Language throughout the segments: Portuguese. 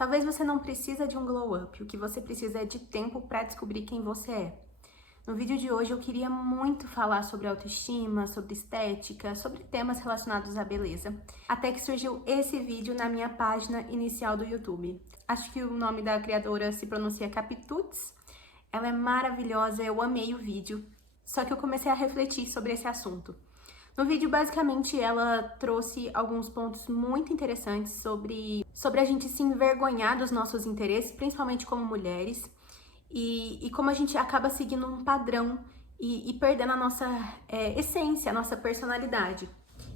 Talvez você não precisa de um glow up, o que você precisa é de tempo para descobrir quem você é. No vídeo de hoje eu queria muito falar sobre autoestima, sobre estética, sobre temas relacionados à beleza, até que surgiu esse vídeo na minha página inicial do YouTube. Acho que o nome da criadora se pronuncia Capituts. Ela é maravilhosa, eu amei o vídeo, só que eu comecei a refletir sobre esse assunto. No vídeo, basicamente, ela trouxe alguns pontos muito interessantes sobre a gente se envergonhar dos nossos interesses, principalmente como mulheres, e como a gente acaba seguindo um padrão e perdendo a nossa essência, a nossa personalidade.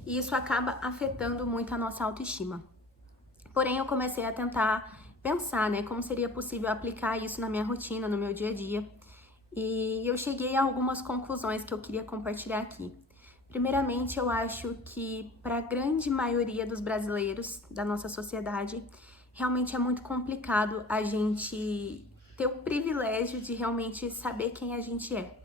E isso acaba afetando muito a nossa autoestima. Porém, eu comecei a tentar pensar, né, como seria possível aplicar isso na minha rotina, no meu dia a dia. E eu cheguei a algumas conclusões que eu queria compartilhar aqui. Primeiramente, eu acho que para a grande maioria dos brasileiros da nossa sociedade, realmente é muito complicado a gente ter o privilégio de realmente saber quem a gente é.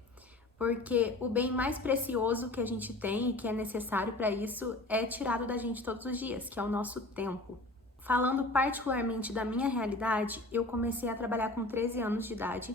Porque o bem mais precioso que a gente tem e que é necessário para isso é tirado da gente todos os dias, que é o nosso tempo. Falando particularmente da minha realidade, eu comecei a trabalhar com 13 anos de idade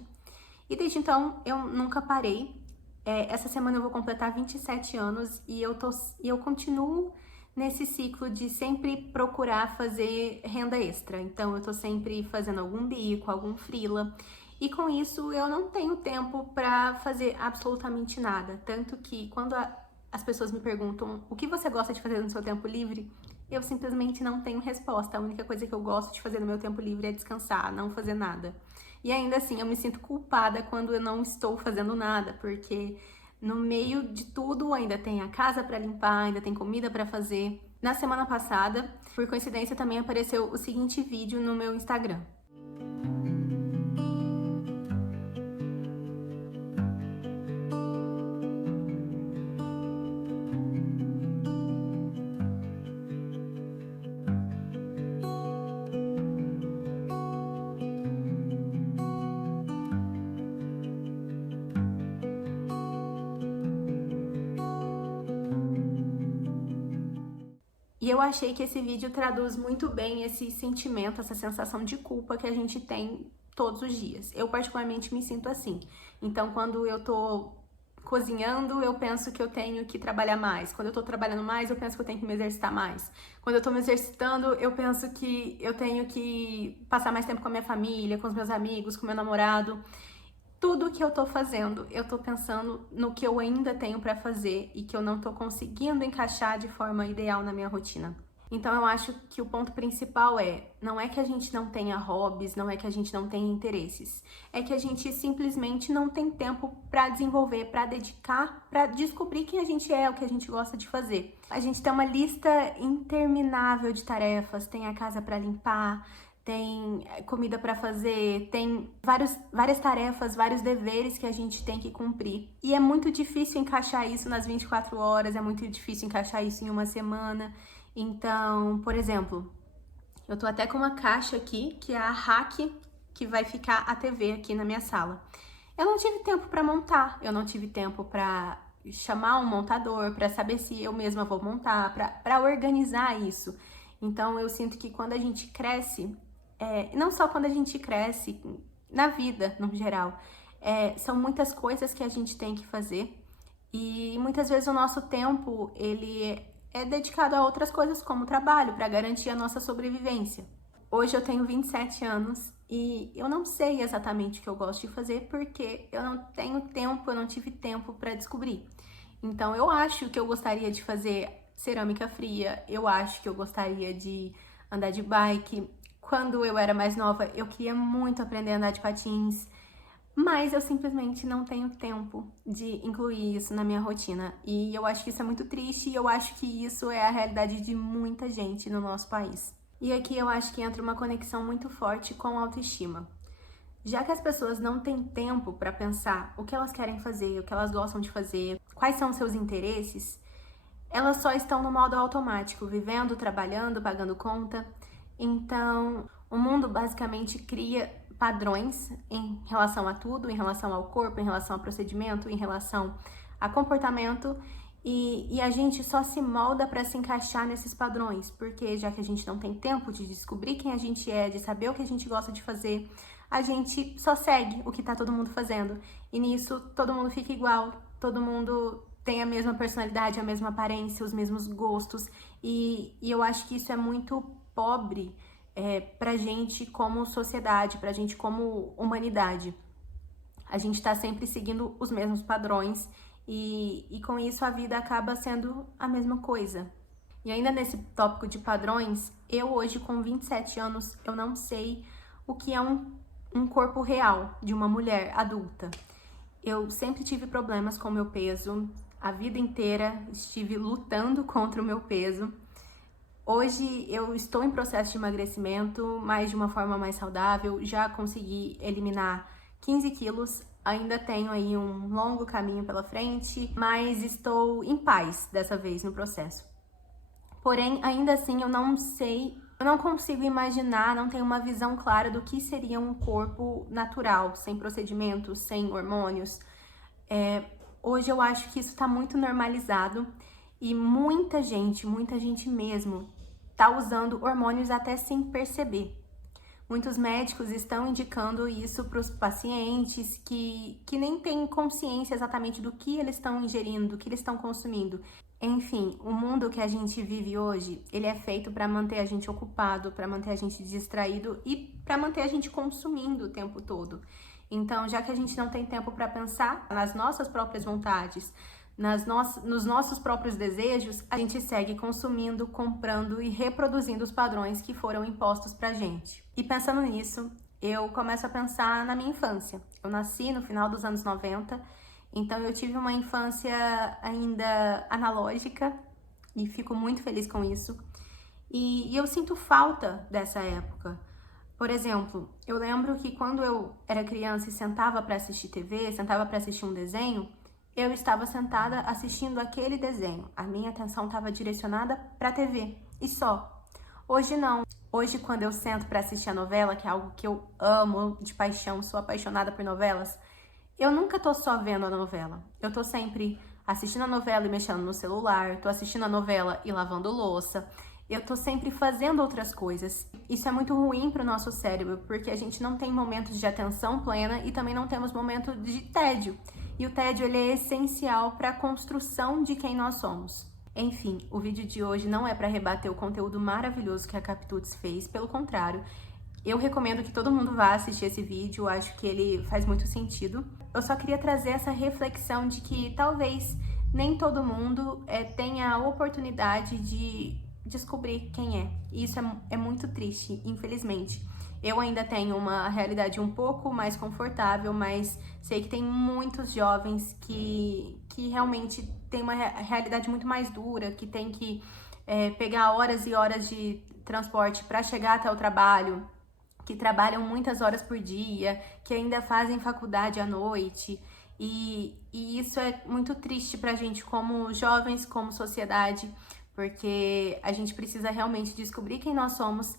e desde então eu nunca parei. Essa semana eu vou completar 27 anos e eu continuo nesse ciclo de sempre procurar fazer renda extra. Então eu tô sempre fazendo algum bico, algum freela. E com isso eu não tenho tempo para fazer absolutamente nada. Tanto que quando as pessoas me perguntam o que você gosta de fazer no seu tempo livre, eu simplesmente não tenho resposta. A única coisa que eu gosto de fazer no meu tempo livre é descansar, não fazer nada. E ainda assim, eu me sinto culpada quando eu não estou fazendo nada, porque no meio de tudo ainda tem a casa para limpar, ainda tem comida para fazer. Na semana passada, por coincidência, também apareceu o seguinte vídeo no meu Instagram. E eu achei que esse vídeo traduz muito bem esse sentimento, essa sensação de culpa que a gente tem todos os dias. Eu particularmente me sinto assim. Então, quando eu tô cozinhando, eu penso que eu tenho que trabalhar mais. Quando eu tô trabalhando mais, eu penso que eu tenho que me exercitar mais. Quando eu tô me exercitando, eu penso que eu tenho que passar mais tempo com a minha família, com os meus amigos, com o meu namorado. Tudo que eu tô fazendo, eu tô pensando no que eu ainda tenho pra fazer e que eu não tô conseguindo encaixar de forma ideal na minha rotina. Então eu acho que o ponto principal não é que a gente não tenha hobbies, não é que a gente não tenha interesses, é que a gente simplesmente não tem tempo pra desenvolver, pra dedicar, pra descobrir quem a gente é, o que a gente gosta de fazer. A gente tem uma lista interminável de tarefas, tem a casa pra limpar, tem comida para fazer, tem várias tarefas, vários deveres que a gente tem que cumprir. E é muito difícil encaixar isso nas 24 horas, é muito difícil encaixar isso em uma semana. Então, por exemplo, eu tô até com uma caixa aqui, que é a rack que vai ficar a TV aqui na minha sala. Eu não tive tempo para montar, eu não tive tempo para chamar um montador, para saber se eu mesma vou montar, para organizar isso. Então, eu sinto que quando a gente cresce, não só quando a gente cresce, na vida, no geral, são muitas coisas que a gente tem que fazer e muitas vezes o nosso tempo, ele é dedicado a outras coisas como trabalho, para garantir a nossa sobrevivência. Hoje eu tenho 27 anos e eu não sei exatamente o que eu gosto de fazer porque eu não tenho tempo, eu não tive tempo para descobrir. Então eu acho que eu gostaria de fazer cerâmica fria, eu acho que eu gostaria de andar de bike. Quando eu era mais nova, eu queria muito aprender a andar de patins, mas eu simplesmente não tenho tempo de incluir isso na minha rotina. E eu acho que isso é muito triste e eu acho que isso é a realidade de muita gente no nosso país. E aqui eu acho que entra uma conexão muito forte com a autoestima. Já que as pessoas não têm tempo para pensar o que elas querem fazer, o que elas gostam de fazer, quais são os seus interesses, elas só estão no modo automático, vivendo, trabalhando, pagando conta. Então, o mundo basicamente cria padrões em relação a tudo, em relação ao corpo, em relação ao procedimento, em relação a comportamento, E a gente só se molda para se encaixar nesses padrões, porque já que a gente não tem tempo de descobrir quem a gente é, de saber o que a gente gosta de fazer, a gente só segue o que tá todo mundo fazendo. E nisso todo mundo fica igual, todo mundo tem a mesma personalidade, a mesma aparência, os mesmos gostos. E eu acho que isso é muito pobre pra gente como sociedade, pra gente como humanidade. A gente tá sempre seguindo os mesmos padrões e com isso a vida acaba sendo a mesma coisa. E ainda nesse tópico de padrões, eu hoje com 27 anos, eu não sei o que é um corpo real de uma mulher adulta. Eu sempre tive problemas com o meu peso, a vida inteira estive lutando contra o meu peso. Hoje eu estou em processo de emagrecimento, mas de uma forma mais saudável, já consegui eliminar 15 quilos, ainda tenho aí um longo caminho pela frente, mas estou em paz dessa vez no processo. Porém, ainda assim eu não sei, eu não consigo imaginar, não tenho uma visão clara do que seria um corpo natural, sem procedimentos, sem hormônios. Hoje eu acho que isso está muito normalizado e muita gente mesmo, tá usando hormônios até sem perceber. Muitos médicos estão indicando isso para os pacientes que nem têm consciência exatamente do que eles estão ingerindo, do que eles estão consumindo. Enfim, o mundo que a gente vive hoje, ele é feito para manter a gente ocupado, para manter a gente distraído e para manter a gente consumindo o tempo todo. Então, já que a gente não tem tempo para pensar nas nossas próprias vontades, nos nossos próprios desejos, a gente segue consumindo, comprando e reproduzindo os padrões que foram impostos pra gente. E pensando nisso, eu começo a pensar na minha infância. Eu nasci no final dos anos 90, então eu tive uma infância ainda analógica e fico muito feliz com isso. E eu sinto falta dessa época. Por exemplo, eu lembro que quando eu era criança e sentava para assistir TV, sentava para assistir um desenho, eu estava sentada assistindo aquele desenho. A minha atenção estava direcionada para a TV e só. Hoje não. Hoje, quando eu sento para assistir a novela, que é algo que eu amo de paixão, sou apaixonada por novelas, eu nunca tô só vendo a novela. Eu tô sempre assistindo a novela e mexendo no celular, tô assistindo a novela e lavando louça. Eu tô sempre fazendo outras coisas. Isso é muito ruim pro nosso cérebro, porque a gente não tem momentos de atenção plena e também não temos momentos de tédio. E o tédio, ele é essencial para a construção de quem nós somos. Enfim, o vídeo de hoje não é para rebater o conteúdo maravilhoso que a Captuts fez, pelo contrário. Eu recomendo que todo mundo vá assistir esse vídeo, acho que ele faz muito sentido. Eu só queria trazer essa reflexão de que talvez nem todo mundo tenha a oportunidade de descobrir quem é. E isso é muito triste, infelizmente. Eu ainda tenho uma realidade um pouco mais confortável, mas sei que tem muitos jovens que realmente têm uma realidade muito mais dura, que tem que pegar horas e horas de transporte para chegar até o trabalho, que trabalham muitas horas por dia, que ainda fazem faculdade à noite. E isso é muito triste pra gente como jovens, como sociedade, porque a gente precisa realmente descobrir quem nós somos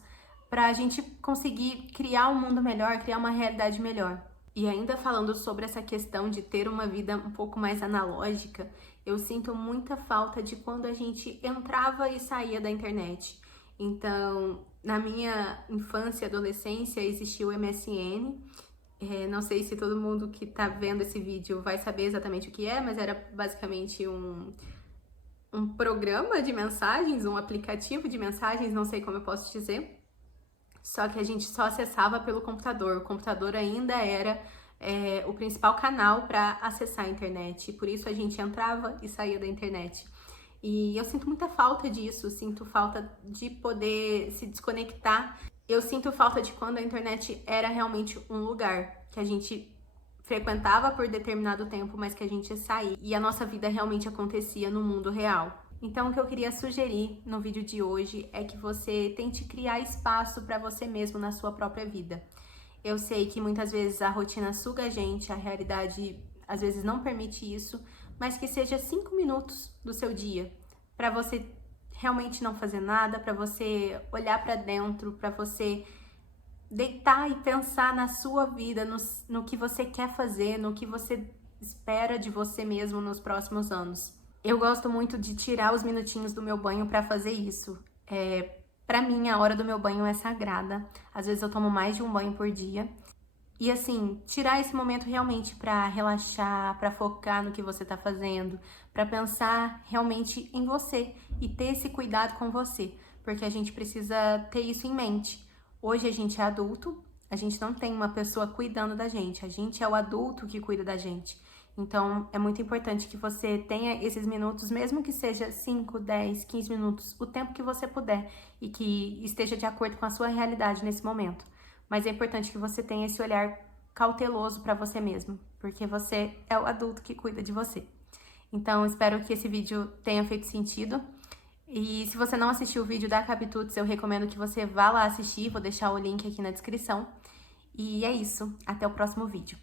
pra gente conseguir criar um mundo melhor, criar uma realidade melhor. E ainda falando sobre essa questão de ter uma vida um pouco mais analógica, eu sinto muita falta de quando a gente entrava e saía da internet. Então, na minha infância e adolescência existia o MSN. Não sei se todo mundo que tá vendo esse vídeo vai saber exatamente o que é, mas era basicamente um programa de mensagens, um aplicativo de mensagens, não sei como eu posso dizer. Só que a gente só acessava pelo computador. O computador ainda era o principal canal para acessar a internet. E por isso a gente entrava e saía da internet. E eu sinto muita falta disso, sinto falta de poder se desconectar. Eu sinto falta de quando a internet era realmente um lugar que a gente frequentava por determinado tempo, mas que a gente saía e a nossa vida realmente acontecia no mundo real. Então, o que eu queria sugerir no vídeo de hoje é que você tente criar espaço para você mesmo na sua própria vida. Eu sei que muitas vezes a rotina suga a gente, a realidade às vezes não permite isso, mas que seja 5 minutos do seu dia para você realmente não fazer nada, para você olhar para dentro, para você deitar e pensar na sua vida, no que você quer fazer, no que você espera de você mesmo nos próximos anos. Eu gosto muito de tirar os minutinhos do meu banho pra fazer isso. Pra mim, a hora do meu banho é sagrada. Às vezes eu tomo mais de um banho por dia. E assim, tirar esse momento realmente pra relaxar, pra focar no que você tá fazendo, pra pensar realmente em você e ter esse cuidado com você, porque a gente precisa ter isso em mente. Hoje a gente é adulto, a gente não tem uma pessoa cuidando da gente, a gente é o adulto que cuida da gente. Então, é muito importante que você tenha esses minutos, mesmo que seja 5, 10, 15 minutos, o tempo que você puder e que esteja de acordo com a sua realidade nesse momento. Mas é importante que você tenha esse olhar cauteloso para você mesmo, porque você é o adulto que cuida de você. Então, espero que esse vídeo tenha feito sentido. E se você não assistiu o vídeo da Capitudes, eu recomendo que você vá lá assistir, vou deixar o link aqui na descrição. E é isso, até o próximo vídeo.